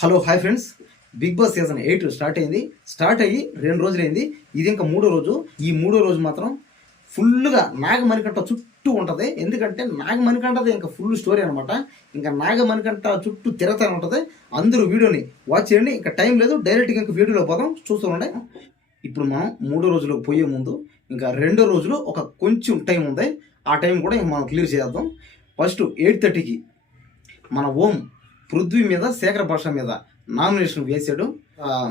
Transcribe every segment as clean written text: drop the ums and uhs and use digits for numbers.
Hello hi friends, Bigg Boss season 8 start అయ్యి 2 రోజులైంది. ఇది ఇంకా 3వ రోజు. ఈ 3వ రోజు మాత్రం ఫుల్గా నాగమణికంఠ చుట్టూ ఉంటుంది. ఎందుకంటే నాగమణికంఠది ఇంకా ఫుల్ స్టోరీ అనమాట. ఇంకా నాగమణికంఠ చుట్టూ తిరగతానే ఉంటుంది. అందరూ వీడియోని వాచ్ చేయండి. ఇంకా టైం లేదు, డైరెక్ట్గా ఇంకా వీడియోలో పోదాం, చూస్తూ ఉండే. ఇప్పుడు మనం 3వ రోజులోకి పోయే ముందు ఇంకా 2వ రోజులో ఒక కొంచెం టైం ఉంది. ఆ టైం కూడా ఇంకా మనం క్లియర్ చేద్దాం. ఫస్ట్ 8:30కి మన ఓం పృథ్వీ మీద, శేఖర్ భాష మీద నామినేషన్ వేసాడు.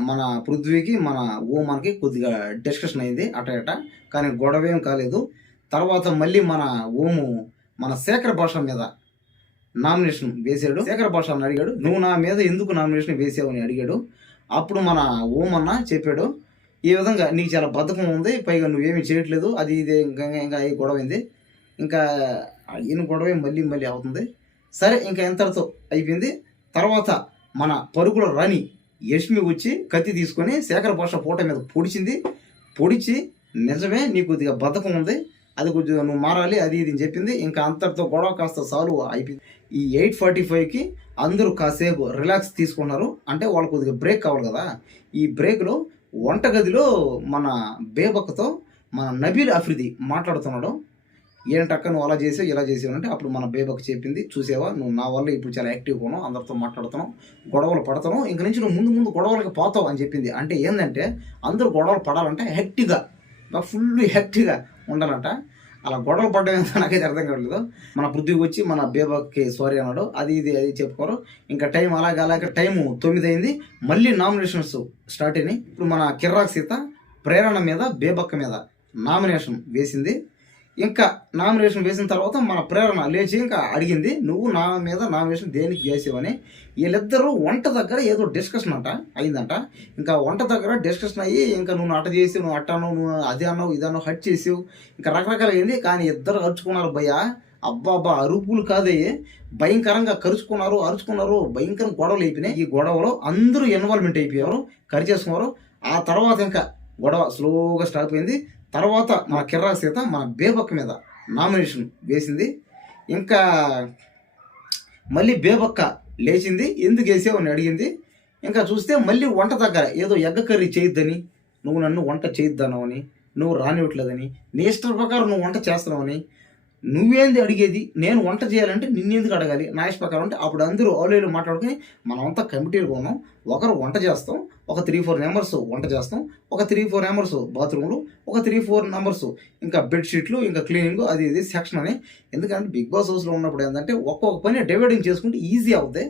మన పృథ్వీకి మన ఓమానికి కొద్దిగా డిస్కషన్ అయింది అట, కానీ గొడవ ఏం కాలేదు. తర్వాత మళ్ళీ మన ఓము మన శేఖర్ భాష మీద నామినేషన్ వేసాడు. శేఖర్ భాష అని అడిగాడు, నువ్వు నా మీద ఎందుకు నామినేషన్ వేసావు అని అడిగాడు. అప్పుడు మన ఓమన్న చెప్పాడు, ఈ విధంగా నీకు చాలా బద్ధకం ఉంది, పైగా నువ్వేమీ చేయట్లేదు, అది ఇదే ఇంకా గొడవ అయింది. ఇంకా ఈయన గొడవ మళ్ళీ మళ్ళీ అవుతుంది. సరే, ఇంకా ఎంతటితో అయిపోయింది. తర్వాత మన పరుగుల రాణి యష్మి వచ్చి కత్తి తీసుకొని శేఖర్ భాష పూట మీద పొడిచి నిజమే నీకు కొద్దిగా బద్ధకం ఉంది, అది కొద్దిగా నువ్వు మారాలి, అది ఇది అని చెప్పింది. ఇంకా అంతటితో గొడవ కాస్త సాల్వ్ అయిపోయింది. ఈ 8:45కి అందరూ కాసేపు రిలాక్స్ తీసుకున్నారు. అంటే వాళ్ళు కొద్దిగా బ్రేక్ కావాలి కదా. ఈ బ్రేక్లో వంటగదిలో మన బేబక్కతో మన నబీల్ అఫ్రిది మాట్లాడుతున్నాడు. ఏంటక్క నువ్వు అలా చేసావు ఇలా చేసావు అంటే, అప్పుడు మన బేబక్ చెప్పింది, చూసావా నువ్వు నా వల్ల ఇప్పుడు చాలా యాక్టివ్గా ఉన్నావు, అందరితో మాట్లాడుతున్నావు, గొడవలు పడతాను, ఇంక నుంచి నువ్వు ముందు గొడవలకి పోతావు అని చెప్పింది. అంటే ఏంటంటే అందరూ గొడవలు పడాలంటే హెక్టిగా, ఫుల్ హెక్టిగా ఉండాలంట. అలా గొడవలు పడడం ఏంటో నాకైతే అర్థం కావట్లేదు. మన పృథ్వీకి వచ్చి మన బేబక్కి సారీ అన్నాడు, అది చెప్పుకోరు. ఇంకా టైం అలాగే టైము 9 అయింది. మళ్ళీ నామినేషన్స్ స్టార్ట్ అయినాయి. ఇప్పుడు మన కిర్రాక్ సీత ప్రేరణ మీద, బేబక్క మీద నామినేషన్ వేసింది. ఇంకా నామినేషన్ వేసిన తర్వాత మన ప్రేరణ లేచి ఇంకా అడిగింది, నువ్వు నా మీద నామినేషన్ దేనికి వేసావని. వీళ్ళిద్దరూ వంట దగ్గర ఏదో డిస్కషన్ అయిందంట. ఇంకా వంట దగ్గర డిస్కషన్ అయ్యి, ఇంకా నువ్వు అట్ట చేసి, నువ్వు అట్టాను, నువ్వు అది అన్నావు ఇది అన్నావు, హట్ చేసావు, ఇంకా రకరకాలు అయింది. కానీ ఇద్దరు అరుచుకున్నారు భయ్య, అబ్బాబ్బా అరుపులు కాదయ్యే, భయంకరంగా అరుచుకున్నారు, భయంకరంగా గొడవలు అయిపోయినాయి. ఈ గొడవలో అందరూ ఇన్వాల్వ్మెంట్ అయిపోయారు, కరిచేసుకున్నారు. ఆ తర్వాత ఇంకా గొడవ స్లోగా స్టార్ట్ అయింది. తర్వాత మన కిర్రాక్ సీత మన బేబక్క మీద నామినేషన్ వేసింది. ఇంకా మళ్ళీ బేబక్క లేచింది, ఎందుకు వేసావు అని అడిగింది. ఇంకా చూస్తే మళ్ళీ వంట దగ్గర ఏదో ఎగ్గ కర్రీ చేయొద్దని, నువ్వు నన్ను వంట చేయొద్దన్నావని, నువ్వు రానివ్వట్లేదని, నీ ఇష్ట ప్రకారం నువ్వు వంట చేస్తున్నావని, నువ్వేంది అడిగేది, నేను వంట చేయాలంటే నిన్నెందుకు అడగాలి, నా ఇష్ట ప్రకారం అంటే. అప్పుడు అందరూ ఆలోచనలు మాట్లాడుకుని మనమంతా కమిటీలు ఉన్నాం, ఒకరు వంట చేస్తాం, ఒక 3-4 మెంబర్స్ వంట చేస్తాం, ఒక 3-4 మెంబర్స్ బాత్రూమ్లు, ఒక 3-4 మెంబర్స్ ఇంకా బెడ్షీట్లు, ఇంకా క్లీనింగ్, అది ఇది సెక్షన్ అని. ఎందుకంటే బిగ్ బాస్ హౌస్లో ఉన్నప్పుడు ఏంటంటే ఒక్కొక్క పని డివైడింగ్ చేసుకుంటే ఈజీ అవుతుంది.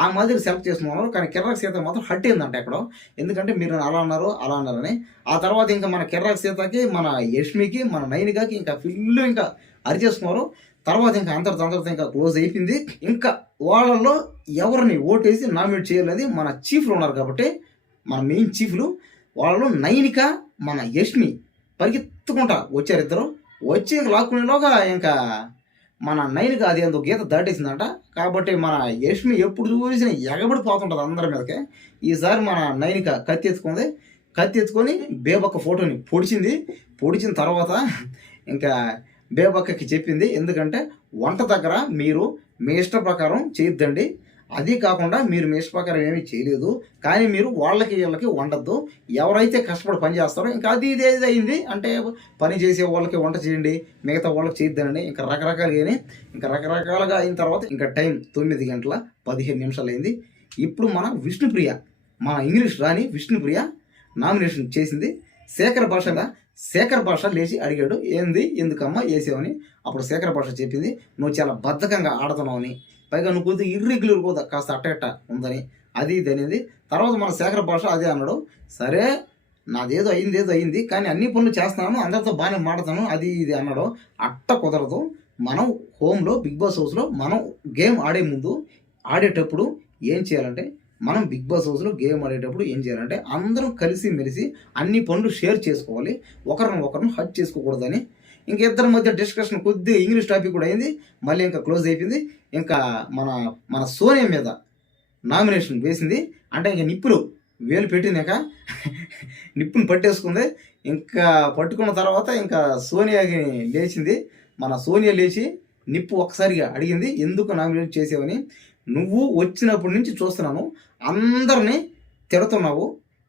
ఆ మాదిరి సెలెక్ట్ చేసుకున్నారు. కానీ కిర్రాక్ సీత మాత్రం హట్ అయిందంట ఎక్కడో, ఎందుకంటే మీరు అలా అన్నారని. ఆ తర్వాత ఇంకా మన కిర్రాక్ సీతకి, మన యష్మికి, మన నైనికాకి ఇంకా ఫుల్ ఇంకా అరిచేసుకున్నారు. తర్వాత ఇంకా అందరితో ఇంకా క్లోజ్ అయిపోయింది. ఇంకా వాళ్ళల్లో ఎవరిని ఓటేసి నామినేట్ చేయాలనేది మన చీఫ్లు ఉన్నారు కాబట్టి, మన మెయిన్ చీఫ్లు వాళ్ళు నైనిక, మన యష్మి పరిగెత్తుకుంటా వచ్చారు. ఇద్దరు వచ్చి లాక్కునేలోగా ఇంకా మన నైనిక అది ఎంతో గీత దాటేసిందంట. కాబట్టి మన యష్మి ఎప్పుడు చూసినా ఎగబడిపోతుంటుంది అందరి మీదకే. ఈసారి మన నైనిక కత్తి ఎత్తుకొని బేబక్క ఫోటోని పొడిచిన తర్వాత ఇంకా బేబక్కకి చెప్పింది, ఎందుకంటే వంట దగ్గర మీరు మీ ఇష్ట ప్రకారం చేయొద్దండి, అది కాకుండా మీరు మీ ఇష్ట ప్రకారం ఏమీ చేయలేదు, కానీ మీరు వీళ్ళకి వండద్దు, ఎవరైతే కష్టపడి పని చేస్తారో ఇంకా అది ఇది అయింది. అంటే పని చేసే వాళ్ళకి వంట చేయండి, మిగతా వాళ్ళకి చేయొద్దండి. ఇంకా రకరకాలుగా అయిన తర్వాత ఇంకా టైం 9:15 అయింది. ఇప్పుడు మన విష్ణుప్రియ, మన ఇంగ్లీష్ రాణి విష్ణుప్రియ నామినేషన్ చేసింది. శేఖర్ భాష లేచి అడిగాడు, ఎందుకమ్మా వేసావని. అప్పుడు శేఖర్ భాష చెప్పింది, నువ్వు చాలా బద్ధకంగా ఆడుతున్నావని, పైగా నువ్వు కొద్దిగా ఇర్రెగ్యులర్ కూడా కాస్త అట్ట ఉందని, అది ఇది అనేది. తర్వాత మన శేఖర్ భాష అదే అన్నాడు, సరే నాదేదో అయింది, కానీ అన్ని పనులు చేస్తున్నాను, అందరితో బాగానే మాడతాను, అది ఇది అన్నాడు. అట్ట కుదరదు. మనం హోమ్లో, బిగ్ బాస్ హౌస్లో మనం గేమ్ ఆడేటప్పుడు ఏం చేయాలంటే, మనం బిగ్ బాస్ హౌస్లో గేమ్ ఆడేటప్పుడు ఏం చేయాలంటే అందరం కలిసి మెలిసి అన్ని పనులు షేర్ చేసుకోవాలి, ఒకరిని హట్ చేసుకోకూడదని. ఇంక ఇద్దరి మధ్య డిస్కషన్ కొద్దిగా ఇంగ్లీష్ టాపిక్ కూడా అయింది. మళ్ళీ ఇంకా క్లోజ్ అయిపోయింది. ఇంకా మన సోనియా మీద నామినేషన్ వేసింది. అంటే ఇంకా నిప్పులు వేలు పెట్టినాక నిప్పుని పట్టేసుకుంది. ఇంకా పట్టుకున్న తర్వాత ఇంకా సోనియాకి లేచింది. మన సోనియా లేచి నిప్పు ఒకసారిగా అడిగింది, ఎందుకు నామినేట్ చేసావని. నువ్వు వచ్చినప్పటి నుంచి చూస్తున్నాను, అందరినీ తిడుతున్నావు,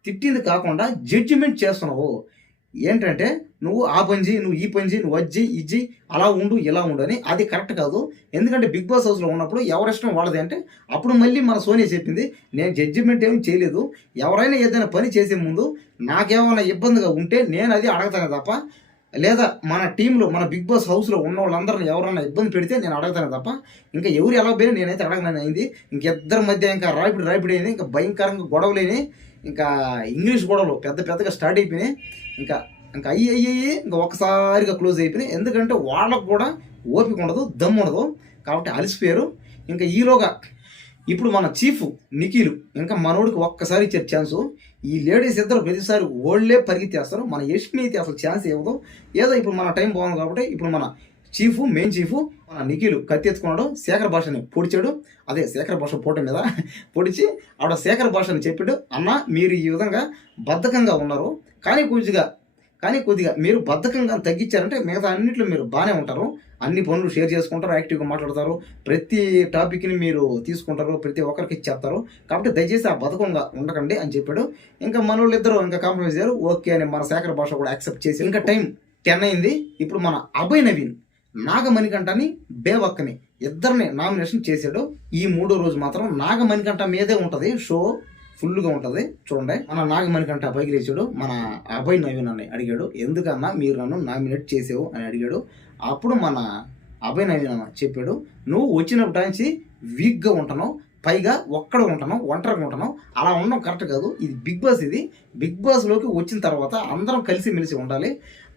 తిట్టింది కాకుండా జడ్జిమెంట్ చేస్తున్నావు. ఏంటంటే నువ్వు ఆ పని చేయి, నువ్వు ఈ పని చేయి, నువ్వు అజ్జి ఇజ్జి, అలా ఉండు ఇలా ఉండు అని. అది కరెక్ట్ కాదు. ఎందుకంటే బిగ్ బాస్ హౌస్లో ఉన్నప్పుడు ఎవరిష్టం వాళ్ళది అంటే, అప్పుడు మళ్ళీ మన సోనియా చెప్పింది, నేను జడ్జిమెంట్ ఏమి చేయలేదు, ఎవరైనా ఏదైనా పని చేసే ముందు నాకేమైనా ఇబ్బందిగా ఉంటే నేను అది అడగతానే తప్ప, లేదా మన టీంలో మన బిగ్ బాస్ హౌస్లో ఉన్న వాళ్ళందరిని ఎవరైనా ఇబ్బంది పెడితే నేను అడగతానే తప్ప, ఇంకా ఎవరు ఎలా పోయినా నేనైతే అడగనని అయింది. ఇంకిద్దరి మధ్య ఇంకా రాపిడి అయింది, ఇంకా భయంకరంగా గొడవలేని, ఇంకా ఇంగ్లీష్ గొడవలు పెద్దగా స్టార్ట్ అయిపోయినాయి. ఇంకా ఇంకా అయ్యి ఇంకా ఒకసారిగా క్లోజ్ అయిపోయినాయి. ఎందుకంటే వాళ్ళకు కూడా ఓపిక ఉండదు, దమ్ము ఉండదు, కాబట్టి అలసిపోయారు. ఇంకా ఈలోగా ఇప్పుడు మన చీఫ్ నిఖిల్ ఇంకా మనోడికి ఒక్కసారి ఇచ్చారు ఛాన్సు. ఈ లేడీస్ ఇద్దరు ప్రతిసారి ఓళ్ళే పరిగెత్తేస్తారు, మన యష్మి అయితే అసలు ఛాన్స్ ఇవ్వదు. ఏదో ఇప్పుడు మన టైం బాగుంది కాబట్టి ఇప్పుడు మన మెయిన్ చీఫ్ మన నిఖిల్ కత్తెత్తుకున్నాడు, శేఖర్ భాషని పొడిచాడు. అదే శేఖర్ భాష పూట మీద పొడిచి ఆవిడ శేఖర్ భాషని చెప్పాడు, అన్న మీరు ఈ విధంగా బద్ధకంగా ఉన్నారు, కానీ కొద్దిగా మీరు బద్ధకంగా తగ్గించారంటే మిగతా అన్నింటిలో మీరు బాగానే ఉంటారు, అన్ని పనులు షేర్ చేసుకుంటారు, యాక్టివ్గా మాట్లాడతారు, ప్రతి టాపిక్ని మీరు తీసుకుంటారు, ప్రతి ఒక్కరికి ఇచ్చేస్తారు, కాబట్టి దయచేసి ఆ బద్ధకంగా ఉండకండి అని చెప్పాడు. ఇంకా మనోళ్ళు ఇద్దరు ఇంకా కాంప్రమైజ్ అయ్యారు. ఓకే అని మన శేఖర్ భాష కూడా యాక్సెప్ట్ చేసి ఇంకా టైం 10 అయింది. ఇప్పుడు మన అభయ్ నవీన్ నాగమణికంఠని బేవక్కని ఇద్దరిని నామినేషన్ చేశాడు. ఈ 3వ రోజు మాత్రం నాగమణికంఠ మీదే ఉంటుంది, షో ఫుల్గా ఉంటుంది. చూడండి, మన నాగమణికంఠ పైకి లేచాడు, మన అభయ్ నవీన్ అని అడిగాడు, ఎందుకన్నా మీరు నన్ను నామినేట్ చేసావు అని అడిగాడు. అప్పుడు మన అభయ్ నవీన్ అన్న చెప్పాడు, నువ్వు వచ్చినప్పటి నుంచి వీక్గా ఉంటున్నావు, పైగా ఒక్కడ ఉంటున్నావు, ఒంటరిగా ఉంటున్నావు, అలా ఉండడం కరెక్ట్ కాదు. ఇది బిగ్ బాస్, ఇది బిగ్ బాస్లోకి వచ్చిన తర్వాత అందరం కలిసి ఉండాలి,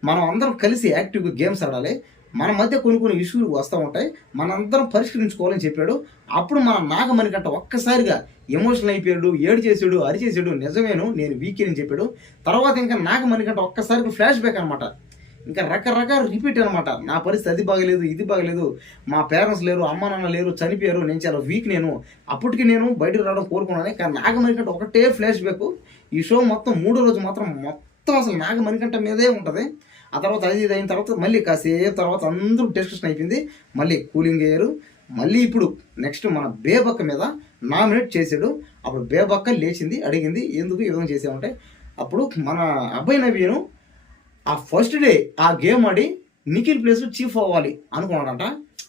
మనం అందరం కలిసి యాక్టివ్గా గేమ్స్ ఆడాలి, మన మధ్య కొన్ని ఇష్యూలు వస్తూ ఉంటాయి, మనందరం పరిష్కరించుకోవాలని చెప్పాడు. అప్పుడు మన నాగమణికంఠ ఒక్కసారిగా ఎమోషనల్ అయిపోయాడు, ఏడు చేసాడు, అరిచేసాడు, నిజమేను నేను వీక్ అని చెప్పాడు. తర్వాత ఇంకా నాగమణికంఠ ఒక్కసారిగా ఫ్లాష్ బ్యాక్ అనమాట, ఇంకా రకరకాల రిపీట్ అనమాట. నా పరిస్థితి అది బాగలేదు, ఇది బాగలేదు, మా పేరెంట్స్ లేరు, అమ్మ నాన్న లేరు, చనిపోయారు, నేను చాలా వీక్, నేను అప్పటికి నేను బయటకు రావడం కోరుకున్నాను. కానీ నాగమణికంఠ ఒకటే ఫ్లాష్ బ్యాక్. ఈ షో మొత్తం 3వ రోజు మాత్రం మొత్తం అసలు నాగమణికంఠ మీదే ఉంటుంది. ఆ తర్వాత అది ఇది అయిన తర్వాత మళ్ళీ కాసేపు తర్వాత అందరూ డిస్కషన్ అయిపోయింది, మళ్ళీ కూలింగ్ అయ్యారు. మళ్ళీ ఇప్పుడు నెక్స్ట్ మన బేబక్క మీద నామినేట్ చేశాడు. అప్పుడు బేబక్క లేచింది, అడిగింది ఎందుకు ఈ విధంగా చేసామంటే, అప్పుడు మన అభయ్ నవీను ఆ ఫస్ట్ డే ఆ గేమ్ ఆడి నిఖిల్ ప్లేస్ చీఫ్ అవ్వాలి అనుకున్నాడంట.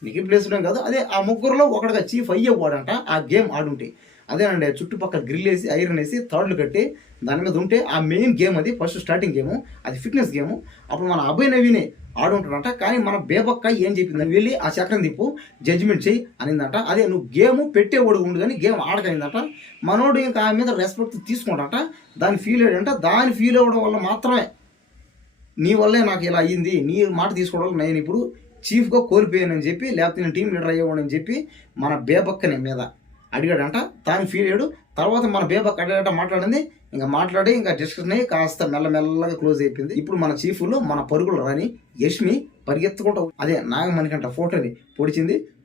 నిఖిల్ ప్లేస్ కాదు, అదే ఆ ముగ్గురులో ఒకటిగా చీఫ్ అయ్యేవాడంట ఆ గేమ్ ఆడుంటే. అదేనండి, చుట్టుపక్కల గ్రిల్ వేసి ఐరన్ వేసి తాడులు కట్టి దాని మీద ఉంటే ఆ మెయిన్ గేమ్ అది ఫస్ట్ స్టార్టింగ్ గేము, అది ఫిట్నెస్ గేము. అప్పుడు మన అభయ్ నవీనే ఆడుంటాడంట. కానీ మన బేబక్క ఏం చెప్పిందని, వెళ్ళి ఆ చక్రం తిప్పు జడ్జిమెంట్ చెయ్యి అనిందంట. అదే నువ్వు గేము పెట్టేవాడు ఉండు కానీ గేమ్ ఆడకైందంట. మనోడు ఇంకా ఆ మీద రెస్పెక్ట్ తీసుకుంటాట, దాన్ని ఫీల్ అయ్యాడంట. దాన్ని ఫీల్ అవ్వడం వల్ల మాత్రమే నీ వల్లే నాకు ఇలా అయ్యింది, నీ మాట తీసుకోవడం వల్ల నేను ఇప్పుడు చీఫ్గా కోల్పోయానని చెప్పి, లేకపోతే నేను టీం లీడర్ అయ్యేవాడని చెప్పి మన బేబక్కని మీద అడిగాడంట. దాన్ని ఫీల్ అయ్యాడు. తర్వాత మన బేబక్క అడిగాట మాట్లాడింది, ఇంకా మాట్లాడి ఇంకా డిస్కషన్ అయ్యి కాస్త మెల్లమెల్లగా క్లోజ్ అయిపోయింది. ఇప్పుడు మన చీఫ్లో మన పరుగులు రాని యష్మి పరిగెత్తుకుంటూ అదే నాగమణికంఠ ఫోటోని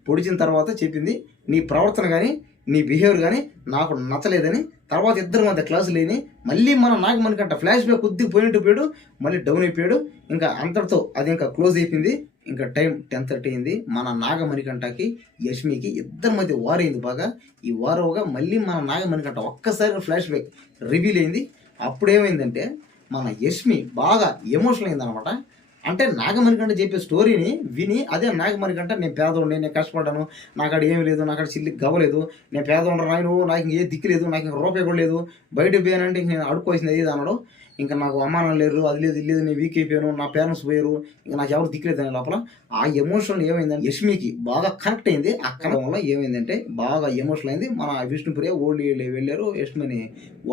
పొడిచిన తర్వాత చెప్పింది, నీ ప్రవర్తన కానీ నీ బిహేవియర్ కానీ నాకు నచ్చలేదని. తర్వాత ఇద్దరి మధ్య క్లాసు లేని మళ్ళీ మన నాగమణికంఠ ఫ్లాష్ బ్యాక్ కొద్దిగా పోయినట్టు మళ్ళీ డౌన్ అయిపోయాడు. ఇంకా అంతటితో అది ఇంకా క్లోజ్ అయిపోయింది. ఇంకా టైం 10:30 అయింది. మన నాగమణికంఠకి యష్మికి ఇద్దరి మధ్య వార్ అయింది బాగా. ఈ వారవగా మళ్ళీ మన నాగమణికంఠ ఒక్కసారి ఫ్లాష్ బ్యాక్ రివీల్ అయింది. అప్పుడు ఏమైందంటే మన యష్మి బాగా ఎమోషనల్ అయింది అనమాట. అంటే నాగమణికంఠ చెప్పే స్టోరీని విని, అదే నాగమణికంఠ నేను పేదోడిని, నేను కష్టపడ్డాను, నాకాడ ఏమి లేదు, నాకాడ చిల్లి గవ్వలేదు, నేను పేదోడు రాయను, నాకు ఇంక ఏ దిక్కు లేదు, నాకు ఇంక రూపాయి కూడా లేదు, బయటకు పోయానంటే ఇంక నేను అడుక్కోవాల్సింది అది అన్నాడు. ఇంకా నాకు అమ్మానం లేరు, అది లేదు ఇది లేదు, నేను వీక్ అయిపోయాను, నా పేరెంట్స్ పోయారు, ఇంకా నాకు ఎవరు దిక్కులేదు అని లోపల ఆ ఎమోషన్ ఏమైందంటే యష్మికి బాగా కనెక్ట్ అయింది. ఆ కనెక్ట్ వల్ల ఏమైందంటే బాగా ఎమోషనల్ అయింది. మన విష్ణుప్రియ ఓల్డ్ వెళ్ళారు, యష్మిని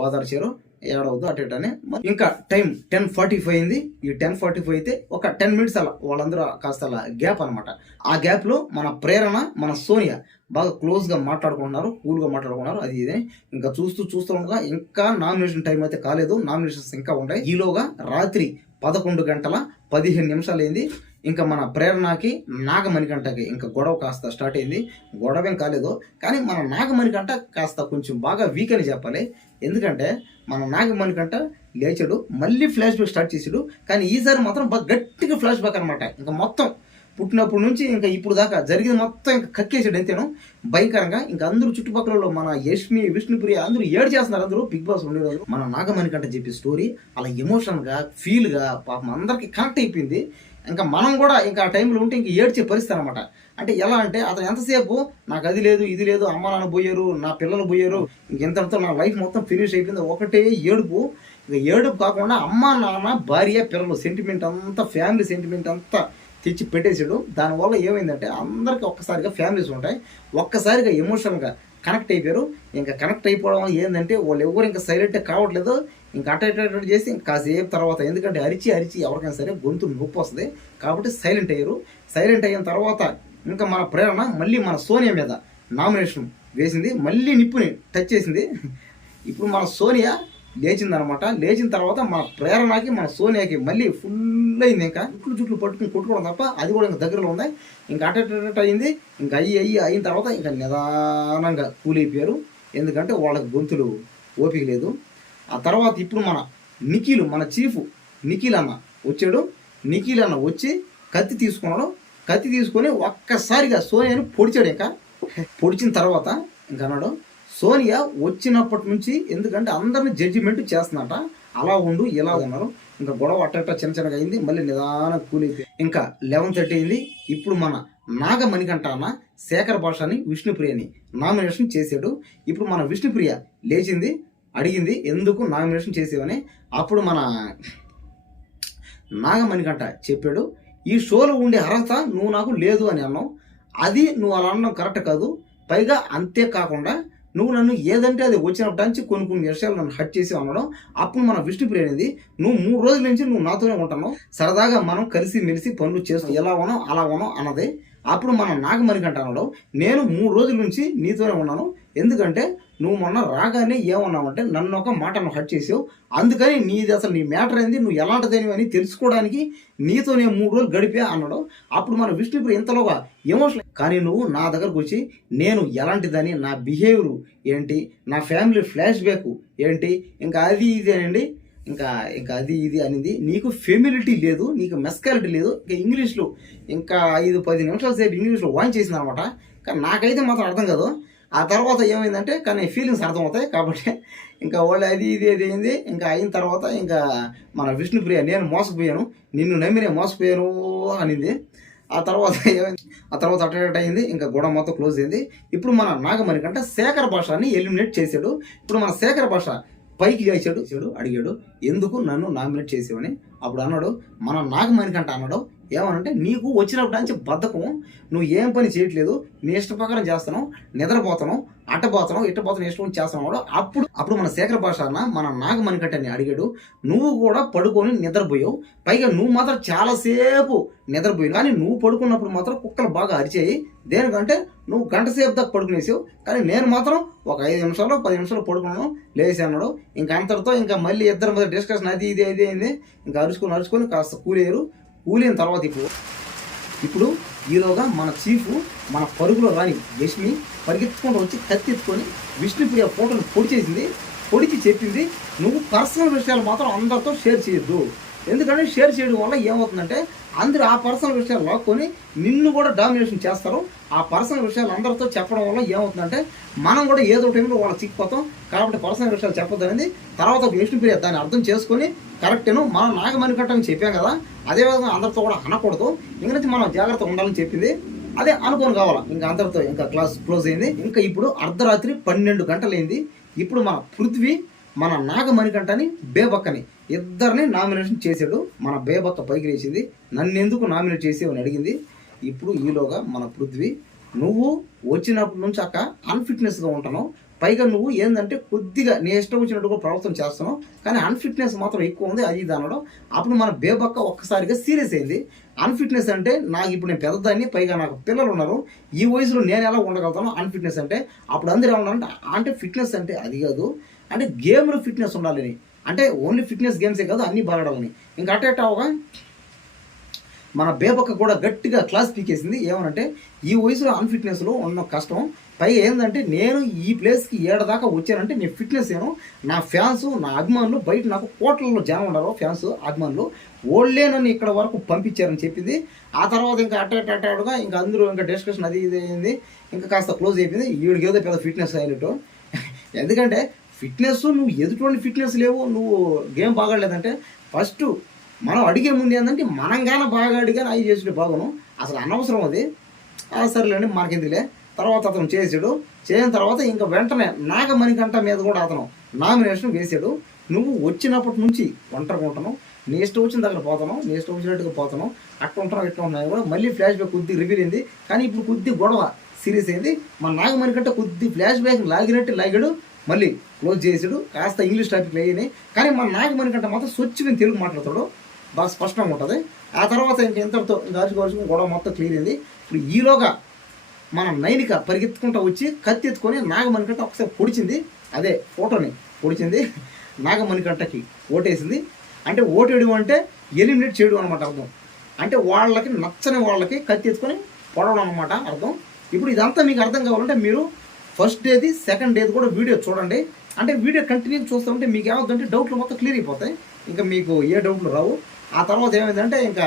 ఓదార్చారు, ఏడవద్దు అటేటనే. ఇంకా టైం 10:45 అయింది. ఈ 10:45 అయితే ఒక 10 మినిట్స్ అలా వాళ్ళందరూ కాస్త అలా గ్యాప్ అనమాట. ఆ గ్యాప్లో మన ప్రేరణ, మన సోనియా బాగా క్లోజ్గా మాట్లాడుకుంటున్నారు, కూల్గా మాట్లాడుకున్నారు. అది ఇదే ఇంకా చూస్తూ ఉండగా ఇంకా నామినేషన్ టైం అయితే కాలేదు, నామినేషన్స్ ఇంకా ఉన్నాయి. ఈలోగా రాత్రి 11:15 అయింది. ఇంకా మన ప్రేరణకి నాగమణికంఠకి ఇంకా గొడవ కాస్త స్టార్ట్ అయింది. గొడవ ఏం కాలేదు, కానీ మన నాగమణికంఠ కాస్త కొంచెం బాగా వీక్ అని చెప్పాలి. ఎందుకంటే మన నాగమణికంఠ లేచాడు, మళ్ళీ ఫ్లాష్ బ్యాక్ స్టార్ట్ చేసాడు. కానీ ఈసారి మాత్రం బాగా గట్టిగా ఫ్లాష్ బ్యాక్ అనమాట. ఇంకా మొత్తం పుట్టినప్పటి నుంచి ఇంకా ఇప్పుడు దాకా జరిగింది మొత్తం ఇంకా కక్కేసాడు అంతేను భయంకరంగా. ఇంకా అందరూ చుట్టుపక్కల మన యష్మి విష్ణుప్రియ అందరూ ఏడు చేస్తున్నారు. అందరూ బిగ్ బాస్ ఉండే రోజు మన నాగమణికంట చెప్పే స్టోరీ అలా ఎమోషనల్గా ఫీల్గా పాపం అందరికి కనెక్ట్ అయిపోయింది. ఇంకా మనం కూడా ఇంకా ఆ టైంలో ఉంటే ఇంక ఏడ్చే పరిస్థితి అనమాట. అంటే ఎలా అంటే అతను ఎంతసేపు నాకు అది లేదు ఇది లేదు, అమ్మ నాన్న పోయారు, నా పిల్లలు పోయారు, ఇంకెంతతో నా లైఫ్ మొత్తం ఫినిష్ అయిపోయింది, ఒకటే ఏడుపు. ఇక ఏడుపు కాకుండా అమ్మ నాన్న భార్య పిల్లలు సెంటిమెంట్ అంతా, ఫ్యామిలీ సెంటిమెంట్ అంతా తెచ్చి పెట్టేసాడు. దానివల్ల ఏమైందంటే అందరికీ ఒక్కసారిగా ఫ్యామిలీస్ ఉంటాయి, ఒక్కసారిగా ఎమోషనల్గా కనెక్ట్ అయిపోయారు. ఇంకా కనెక్ట్ అయిపోవడం ఏంటంటే వాళ్ళు ఎవరు ఇంకా సైలెంట్ కావట్లేదు. ఇంకా అటెండ్ చేసి ఇంకా కాసేపు తర్వాత, ఎందుకంటే అరిచి ఎవరికైనా సరే గొంతు నొప్పి వస్తుంది కాబట్టి సైలెంట్ అయ్యారు. సైలెంట్ అయిన తర్వాత ఇంకా మన ప్రేరణ మళ్ళీ మన సోనియా మీద నామినేషన్ వేసింది, మళ్ళీ నిప్పుని టచ్ చేసింది. ఇప్పుడు మన సోనియా లేచిందనమాట. లేచిన తర్వాత మన ప్రేరణకి మన సోనియాకి మళ్ళీ ఫుల్ అయింది. ఇంకా జుట్లు పట్టుకుని కొట్టుకోవడం తప్ప, అది కూడా ఇంకా దగ్గరలో ఉంది. ఇంకా అటెండ్ అయింది. ఇంకా అయిన తర్వాత ఇంకా నిదానంగా కూలైపోయారు, ఎందుకంటే వాళ్ళకి గొంతులు ఓపిక లేదు. ఆ తర్వాత ఇప్పుడు మన నిఖిల్, మన చీఫ్ నిఖిల్ అన్న వచ్చాడు. నిఖిల్ అన్న వచ్చి కత్తి తీసుకున్నాడు. కత్తి తీసుకొని ఒక్కసారిగా సోనియాని పొడిచాడు. ఇంకా పొడిచిన తర్వాత ఇంకా అన్నాడు, సోనియా వచ్చినప్పటి నుంచి ఎందుకంటే అందరిని జడ్జిమెంట్ చేస్తున్నట, అలా ఉండు ఇలా ఉన్నారు. ఇంకా గొడవ అట్ట చిన్నగా అయింది, మళ్ళీ నిదానం కూలైపోయి ఇంకా 11:30 అయింది. ఇప్పుడు మన నాగమణికంట అన్న శేఖర్ భాషని విష్ణుప్రియని నామినేషన్ చేశాడు. ఇప్పుడు మన విష్ణుప్రియ లేచింది, అడిగింది ఎందుకు నామినేషన్ చేసేవని. అప్పుడు మన నాగమణికంట చెప్పాడు, ఈ షోలో ఉండే అర్హత నువ్వు నాకు లేదు అని అన్నావు, అది నువ్వు అలా అనడం కరెక్ట్ కాదు. పైగా అంతేకాకుండా నువ్వు నన్ను ఏదంటే అది వచ్చినప్పటి నుంచి కొన్ని విషయాలు నన్ను హట్ చేసి అనడం. అప్పుడు మన విష్ణుప్రియ అనేది, నువ్వు 3 రోజుల నుంచి నువ్వు నాతోనే ఉంటున్నావు, సరదాగా మనం కలిసి మెలిసి పనులు చేస్తాం, ఎలా ఉన్నావు అలా ఉన్నావు అన్నది. అప్పుడు మన నాగమణికంట అనడం, నేను 3 రోజుల నుంచి నీతోనే ఉన్నాను, ఎందుకంటే నువ్వు మొన్న రాగానే ఏమన్నావంటే నన్ను ఒక మాట నువ్వు హట్ చేసావు, అందుకని నీది అసలు నీ మ్యాటర్ ఏంది, నువ్వు ఎలాంటిదని అని తెలుసుకోవడానికి నీతో నేను 3 రోజులు గడిపా అన్నాడు. అప్పుడు మన విష్ణుప్రియ ఇంతలోగా ఎమోషనల్, కానీ నువ్వు నా దగ్గరకు వచ్చి నేను ఎలాంటిదని, నా బిహేవియర్ ఏంటి, నా ఫ్యామిలీ ఫ్లాష్ బ్యాక్ ఏంటి, ఇంకా అది ఇది అనండి, ఇంకా అది ఇది అనేది, నీకు ఫెమిలిటీ లేదు, నీకు మెస్కాలిటీ లేదు. ఇంకా ఇంగ్లీష్లో ఇంకా 5-10 నిమిషాల సేపు ఇంగ్లీష్లో వాయిన్ చేసింది అనమాట. కానీ నాకైతే మాత్రం అర్థం కాదు. ఆ తర్వాత ఏమైందంటే కానీ ఫీలింగ్స్ అర్థమవుతాయి కాబట్టి ఇంకా వాళ్ళు అది ఇది అయింది. ఇంకా అయిన తర్వాత ఇంకా మన విష్ణుప్రియ, నేను మోసపోయాను, నిన్ను నమ్మి నేను మోసపోయాను అనింది. ఆ తర్వాత ఏమైంది, ఆ తర్వాత అటెండ్ అయింది. ఇంకా గొడవ మొత్తం క్లోజ్ అయింది. ఇప్పుడు మన నాగమణికంట శేఖర్ భాషని ఎలిమినేట్ చేశాడు. ఇప్పుడు మన శేఖర్ భాష పైకి లేచాడు, అడిగాడు ఎందుకు నన్ను నామినేట్ చేసేవని. అప్పుడు అన్నాడు మన నాగమణికంట అన్నాడు, ఏమనంటే నీకు వచ్చినప్పటి నుంచి బద్ధకం, నువ్వు ఏం పని చేయట్లేదు, నీ ఇష్ట ప్రకారం చేస్తాను, నిద్రపోతాను, అట్టపోతాను, ఇట్టపోతాను, ఇష్టం చేస్తున్నాడు. అప్పుడు మన శేఖర్ భాష అన్న మన నాగమణికంటని అడిగాడు, నువ్వు కూడా పడుకొని నిద్రపోయావు, పైగా నువ్వు మాత్రం చాలాసేపు నిద్రపోయావు, కానీ నువ్వు పడుకున్నప్పుడు మాత్రం కుక్కలు బాగా అరిచాయి, దేనికంటే నువ్వు గంట సేపు దాకా పడుకునేసావు, కానీ నేను మాత్రం ఒక 5 నిమిషాలు 10 నిమిషాలు పడుకున్నాను లేచి అన్నాడు. ఇంకా అంతటితో ఇంకా మళ్ళీ ఇద్దరి మధ్య డిస్కషన్ అది ఇది అయింది. ఇంకా అరుచుకొని కాస్త కూలిన తర్వాత ఇప్పుడు ఈలోగా మన చీఫ్ మన పరుగులో రాని యష్మి పరిగెత్తుకుంటూ వచ్చి కత్తెత్తుకొని విష్ణుప్రియ ఫోటోని పొడిచి చెప్పింది, నువ్వు పర్సనల్ విషయాలు మాత్రం అందరితో షేర్ చేయొద్దు, ఎందుకంటే షేర్ చేయడం వల్ల ఏమవుతుందంటే అందరూ ఆ పర్సనల్ విషయాలు లాక్కొని నిన్ను కూడా డామినేషన్ చేస్తారు. ఆ పర్సనల్ విషయాలు అందరితో చెప్పడం వల్ల ఏమవుతుందంటే మనం కూడా ఏదో టైంలో వాళ్ళు చిక్కిపోతాం, కాబట్టి పర్సనల్ విషయాలు చెప్పొద్దు అనేది. తర్వాత విష్ణుప్రియ దాన్ని అర్థం చేసుకొని కరెక్టేను, మనం నాగమణికంటని చెప్పాం కదా, అదేవిధంగా అందరితో కూడా అనకూడదు, ఇంక నుంచి మనం జాగ్రత్తగా ఉండాలని చెప్పింది. అదే అనుకోని కావాలా. ఇంకా అందరితో ఇంకా క్లాస్ క్లోజ్ అయింది. ఇంకా ఇప్పుడు అర్ధరాత్రి 12 గంటలైంది. ఇప్పుడు మన పృథ్వీ మన నాగమణికంటని బేబక్కని ఇద్దరిని నామినేషన్ చేశాడు. మన బేబక్క పైకి లేచింది, నన్ను ఎందుకు నామినేట్ చేసేవి అని అడిగింది. ఇప్పుడు ఈలోగా మన పృథ్వీ, నువ్వు వచ్చినప్పటి నుంచి అక్క అన్ఫిట్నెస్గా ఉంటున్నావు, పైగా నువ్వు ఏంటంటే కొద్దిగా నీ ఇష్టం వచ్చినట్టుగా ప్రవర్తన చేస్తున్నావు, కానీ అన్ఫిట్నెస్ మాత్రం ఎక్కువ ఉంది అది ఇది అనడం. అప్పుడు మన బేబక్క ఒక్కసారిగా సీరియస్ అయింది. అన్ఫిట్నెస్ అంటే నాకు ఇప్పుడు నేను పెద్దదాన్ని, పైగా నాకు పిల్లలు ఉన్నారు, ఈ వయసులో నేను ఎలా ఉండగలుగుతాను అన్ఫిట్నెస్ అంటే. అప్పుడు అందరూ ఏమన్నారంటే అంటే ఫిట్నెస్ అంటే అది కాదు, అంటే గేమ్లో ఫిట్నెస్ ఉండాలని, అంటే ఓన్లీ ఫిట్నెస్ గేమ్సే కాదు అన్నీ బాగాడాలని. ఇంకా అటేట్ అవగా మన బేబక్క కూడా గట్టిగా క్లాస్ పీకేసింది. ఏమనంటే ఈ వయసులో అన్ఫిట్నెస్లో ఉన్న కష్టం, పైగా ఏంటంటే నేను ఈ ప్లేస్కి ఏడదాకా వచ్చానంటే నేను ఫిట్నెస్ ఏను, నా ఫ్యాన్స్ నా అభిమానులు బయట నాకు కోట్లలో జనం ఉన్నారు ఫ్యాన్స్ అభిమానులు, ఓళ్ళే నన్ను ఇక్కడ వరకు పంపించారని చెప్పింది. ఆ తర్వాత ఇంకా అట్టాడుగా ఇంకా అందరూ ఇంకా డిస్కషన్ అది ఇది అయింది, ఇంకా కాస్త క్లోజ్ అయిపోయింది. వీడికి ఏదో పెద్ద ఫిట్నెస్ అయినట్టు. ఎందుకంటే ఫిట్నెస్ నువ్వు ఎదుటి ఫిట్నెస్ లేవు, నువ్వు గేమ్ బాగాలేదంటే ఫస్ట్ మనం అడిగే ముందు ఏంటంటే మనంగానే బాగా అడిగాను అవి చేసాడు బాగును, అసలు అనవసరం అది. సరేలేండి మనకెందుకులే. తర్వాత అతను చేసాడు, చేసిన తర్వాత ఇంకా వెంటనే నాగమణికంఠ మీద కూడా అతను నామినేషన్ వేసాడు. నువ్వు వచ్చినప్పటి నుంచి ఒంటరిగా ఉంటాను, నీ ఇష్టం వచ్చిన దగ్గర పోతాను, నీ ఇష్టం వచ్చినట్టుగా పోతాను, అట్లా ఉంటాను ఇట్లా ఉన్నాయి కూడా. మళ్ళీ ఫ్లాష్ బ్యాక్ కొద్ది రివీల్ అయింది, కానీ ఇప్పుడు కొద్ది గొడవ సీరియస్ అయింది. మన నాగమణికంఠ కొద్ది ఫ్లాష్ బ్యాక్ లాగాడు, మళ్ళీ క్లోజ్ చేసాడు. కాస్త ఇంగ్లీష్ టాపిక్లు అయ్యాయి, కానీ మన నాగమణికంఠ మాత్రం స్వచ్ఛమైన తెలుగు మాట్లాడతాడు, బాగా స్పష్టంగా ఉంటుంది. ఆ తర్వాత ఇంక ఇంతటితో దాచుకోవాల్సిన గొడవ మొత్తం క్లియర్ అయింది. ఇప్పుడు ఈలోగా మన నైనిక పరిగెత్తుకుంటూ వచ్చి కత్తి ఎత్తుకొని నాగమణికంఠ ఒకసారి పొడిచింది, అదే ఫోటోని పొడిచింది, నాగమణికంఠకి ఓటేసింది. అంటే ఓటేయడం అంటే ఎలిమినేట్ చేయడం అనమాట అర్థం. అంటే వాళ్ళకి నచ్చని వాళ్ళకి కత్తి ఎత్తుకొని పొడవడం అనమాట అర్థం. ఇప్పుడు ఇదంతా మీకు అర్థం కావాలంటే మీరు ఫస్ట్ డేది సెకండ్ డేది కూడా వీడియో చూడండి. అంటే వీడియో కంటిన్యూ చూస్తూ ఉంటే మీకు ఏమవుతుందంటే డౌట్లు మొత్తం క్లియర్ అయిపోతాయి, ఇంకా మీకు ఏ డౌట్లు రావు. ఆ తర్వాత ఏమైందంటే ఇంకా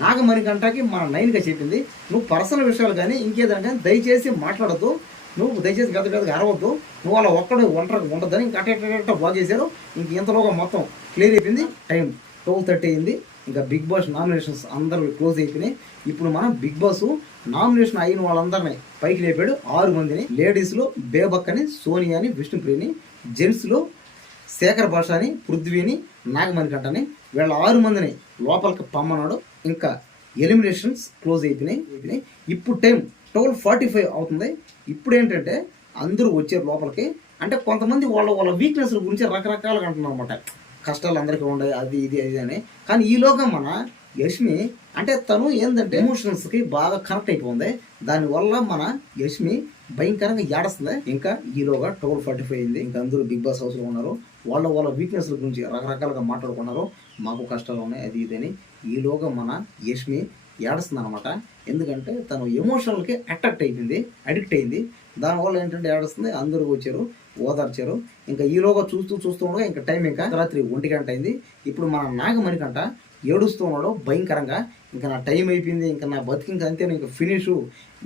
నాగమణికంఠకి మన నైన్గా చెప్పింది, నువ్వు పర్సనల్ విషయాలు కానీ ఇంకేదైనా కానీ దయచేసి మాట్లాడద్దు, నువ్వు దయచేసి పెద్దగా అరవద్దు, నువ్వు అలా ఒక్కడు ఒంటరిగా ఉండద్దని ఇంకా అట్ట బాగా చేశారు. ఇంక ఇంతలోగా మొత్తం క్లియర్ అయిపోయింది. టైం 12:30 అయింది. ఇంకా బిగ్ బాస్ నామినేషన్స్ అందరూ క్లోజ్ అయిపోయినాయి. ఇప్పుడు మనం బిగ్ బాస్ నామినేషన్ అయిన వాళ్ళందరినీ పైకి లేపాడు 6 మందిని. లేడీస్లో బేబక్కని, సోనియాని, విష్ణుప్రియని, జెంట్స్లో శేఖర్ భాషని, పృథ్వీని, నాగమణికంఠని, వీళ్ళ 6 మందిని లోపలికి పమ్మన్నాడు. ఇంకా ఎలిమినేషన్స్ క్లోజ్ అయిపోయినాయి. ఇప్పుడు టైం 12:45 అవుతుంది. ఇప్పుడు ఏంటంటే అందరూ వచ్చారు లోపలికి. అంటే కొంతమంది వాళ్ళ వీక్నెస్ల గురించి రకరకాలుగా అంటున్నారు అనమాట, కష్టాలు అందరికీ ఉన్నాయి అది ఇది అని. కానీ ఈలోగా మన యష్మి అంటే తను ఏంటంటే ఎమోషన్స్కి బాగా కనెక్ట్ అయిపోయింది. దానివల్ల మన యష్మి భయంకరంగా ఏడుస్తుంది. ఇంకా ఈలోగా 12:45 అయింది. ఇంకా అందరూ బిగ్ బాస్ హౌస్లో ఉన్నారు. వాళ్ళ వీక్నెస్ల గురించి రకరకాలుగా మాట్లాడుకున్నారు, మాకు కష్టాలు ఉన్నాయి అది ఇది అని. ఈలోగా మన యష్మి ఏడుస్తుంది అనమాట. ఎందుకంటే తను ఎమోషనల్కి అడిక్ట్ అయింది. దానివల్ల ఏంటంటే ఏడుస్తుంది. అందరూ వచ్చారు, ఓదార్చారు. ఇంకా ఈలోగా చూస్తూ ఉండగా ఇంకా టైం ఇంకా రాత్రి 1 గంట అయింది. ఇప్పుడు మన నాగమణికంఠ ఏడుస్తూ ఉన్నాడు భయంకరంగా. ఇంకా నా టైం అయిపోయింది, ఇంకా నా బతికింక అంతే, ఇంకా ఫినిషు.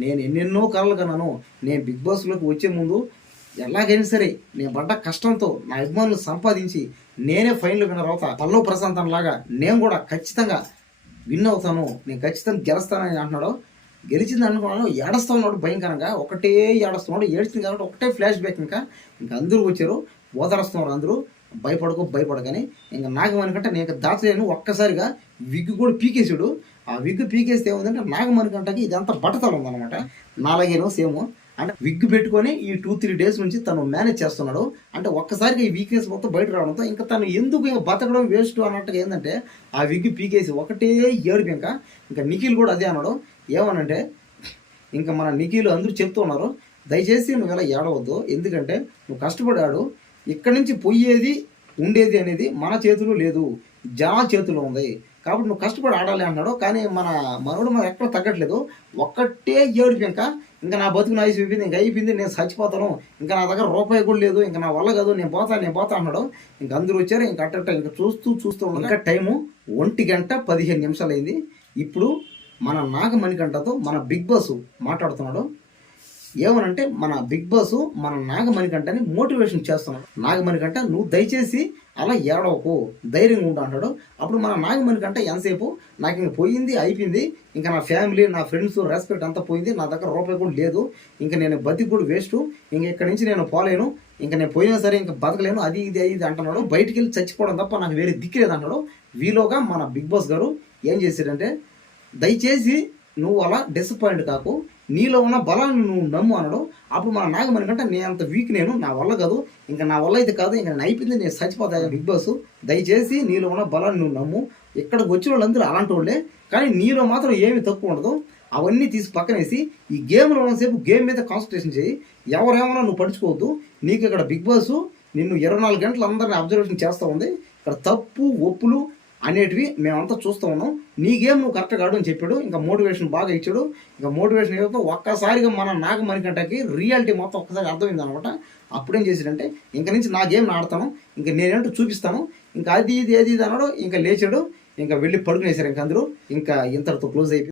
నేను ఎన్నెన్నో కలలు కన్నాను. నేను బిగ్ బాస్లోకి వచ్చే ముందు ఎలాగైనా సరే నేను పడ్డ కష్టంతో నా అభిమానులు సంపాదించి నేనే ఫైనల్ విన్నర్ అవుతా, పల్లవ్ ప్రశాంతం లాగా నేను కూడా ఖచ్చితంగా విన్ అవుతాను, నేను ఖచ్చితంగా గెలుస్తానని అంటున్నాడు. గెలిచింది అనుకున్నాను, ఏడుస్తూ ఉన్నాడు భయంకరంగా, ఒకటే ఏడుస్తున్నాడు. ఏడ్చింది కాబట్టి ఒకటే ఫ్లాష్ బ్యాక్. ఇంకా అందరూ వచ్చారు, ఓదరుస్తున్నారు అందరూ, భయపడకని. ఇంకా నాగమణికంఠ నేను దాచలేను, ఒక్కసారిగా విగ్గు కూడా పీకేసాడు. ఆ విగ్గు పీకేస్తే ఏముందంటే నాగమణికంఠకి ఇదంతా బట్టతలు ఉందన్నమాట, నాలుగేనో సేమ్. అంటే విగ్గు పెట్టుకొని ఈ 2-3 డేస్ నుంచి తను మేనేజ్ చేస్తున్నాడు. అంటే ఒక్కసారిగా ఈ వీక్నెస్ మొత్తం బయట రావడంతో ఇంకా తను ఎందుకు ఇంకా బతకడం వేస్ట్ అన్నట్టుగా ఏంటంటే ఆ విగ్గు పీకేసి ఒకటే ఏడుపు. ఇంకా నిఖిల్ కూడా అదే అన్నాడు. ఏమనంటే ఇంకా మన నిఖిల్ అందరూ చెప్తూ ఉన్నారు, దయచేసి నువ్వు ఇలా ఏడవద్దు, ఎందుకంటే నువ్వు కష్టపడాడు, ఇక్కడి నుంచి పోయేది ఉండేది అనేది మన చేతిలో లేదు, జనా చేతిలో ఉంది, కాబట్టి నువ్వు కష్టపడి ఆడాలి అన్నాడు. కానీ మనోడు మనం ఎక్కడ తగ్గట్లేదు, ఒక్కటే ఏడుపు. ఇంకా నా బతుకు నాయసు అయిపోయింది, ఇంకా అయిపోయింది, నేను చచ్చిపోతాను, ఇంకా నా దగ్గర రూపాయి కూడా లేదు, ఇంకా నా వల్ల కాదు, నేను పోతా అన్నాడు. ఇంకా అందరూ వచ్చారు. ఇంకా అట్ట ఇంకా చూస్తూ ఇంకా టైము 1:15 అయింది. ఇప్పుడు మన నాగమణికంఠతో మన బిగ్ బాస్ మాట్లాడుతున్నాడు. ఏమనంటే మన బిగ్ బాస్ మన నాగమణికంఠని మోటివేషన్ చేస్తున్నాడు. నాగమణికంఠ నువ్వు దయచేసి అలా ఏడవకు, ధైర్యంగా ఉండు అంటాడు. అప్పుడు మన నాగమణికంఠ ఎంతసేపు నాకు ఇంక పోయింది అయిపోయింది, ఇంకా నా ఫ్యామిలీ నా ఫ్రెండ్స్ రెస్పెక్ట్ అంతా పోయింది, నా దగ్గర రూపాయి కూడా లేదు, ఇంకా నేను బతికి కూడా వేస్ట్, ఇంక ఇక్కడి నుంచి నేను పోలేను, ఇంకా నేను పోయినా సరే ఇంకా బతకలేను, అది ఇది అంటున్నాడు. బయటికి వెళ్ళి చచ్చిపోవడం తప్ప నాకు వేరే దిక్కులేదు అంటాడు. వీలోగా మన బిగ్ బాస్ గారు ఏం చేశాడంటే, దయచేసి నువ్వు అలా డిసప్పాయింట్ కాకు, నీలో ఉన్న బలాన్ని నువ్వు నమ్ము అన్నాడు. అప్పుడు మన నాగమణికంటే నేను అంత వీక్, నేను నా వల్ల కాదు, ఇంకా నా వల్ల అయితే కాదు, ఇంకా నేను అయిపోయింది, నేను చచ్చిపోతాను బిగ్ బాస్, దయచేసి నీలో ఉన్న బలాన్ని నువ్వు నమ్ము, ఇక్కడికి వచ్చిన వాళ్ళందరూ అలాంటి వాళ్ళే, కానీ నీలో మాత్రం ఏమి తక్కువ ఉండదు, అవన్నీ తీసి పక్కనేసి ఈ గేమ్లో ఉన్నసేపు గేమ్ మీద కాన్సన్ట్రేషన్ చేయి, ఎవరేమన్నా నువ్వు పడుచుకోవద్దు, నీకు ఇక్కడ బిగ్ బాస్ నిన్ను 24 గంటలు అందరినీ అబ్జర్వేషన్ చేస్తూ ఉంది, ఇక్కడ తప్పు ఒప్పులు అనేటివి మేమంతా చూస్తూ ఉన్నాం. నీ గేమ్ నువ్వు కరెక్ట్గా ఆడు అని చెప్పాడు. ఇంకా మోటివేషన్ బాగా ఇచ్చాడు. ఇంకా మోటివేషన్ ఏదో ఒక్కసారిగా మన నాగ మణికంఠకి రియాలిటీ మొత్తం ఒక్కసారి అర్థమైంది అనమాట. అప్పుడేం చేసాడంటే ఇంక నుంచి నా గేమ్ ఆడతాను, ఇంకా నేనేంటో చూపిస్తాను, ఇంకా అది ఇది అన్నాడు. ఇంకా లేచాడు, ఇంకా వెళ్ళి పడుకునేసారు. ఇంకా అందరూ ఇంకా ఇంతటితో క్లోజ్ అయిపోయింది.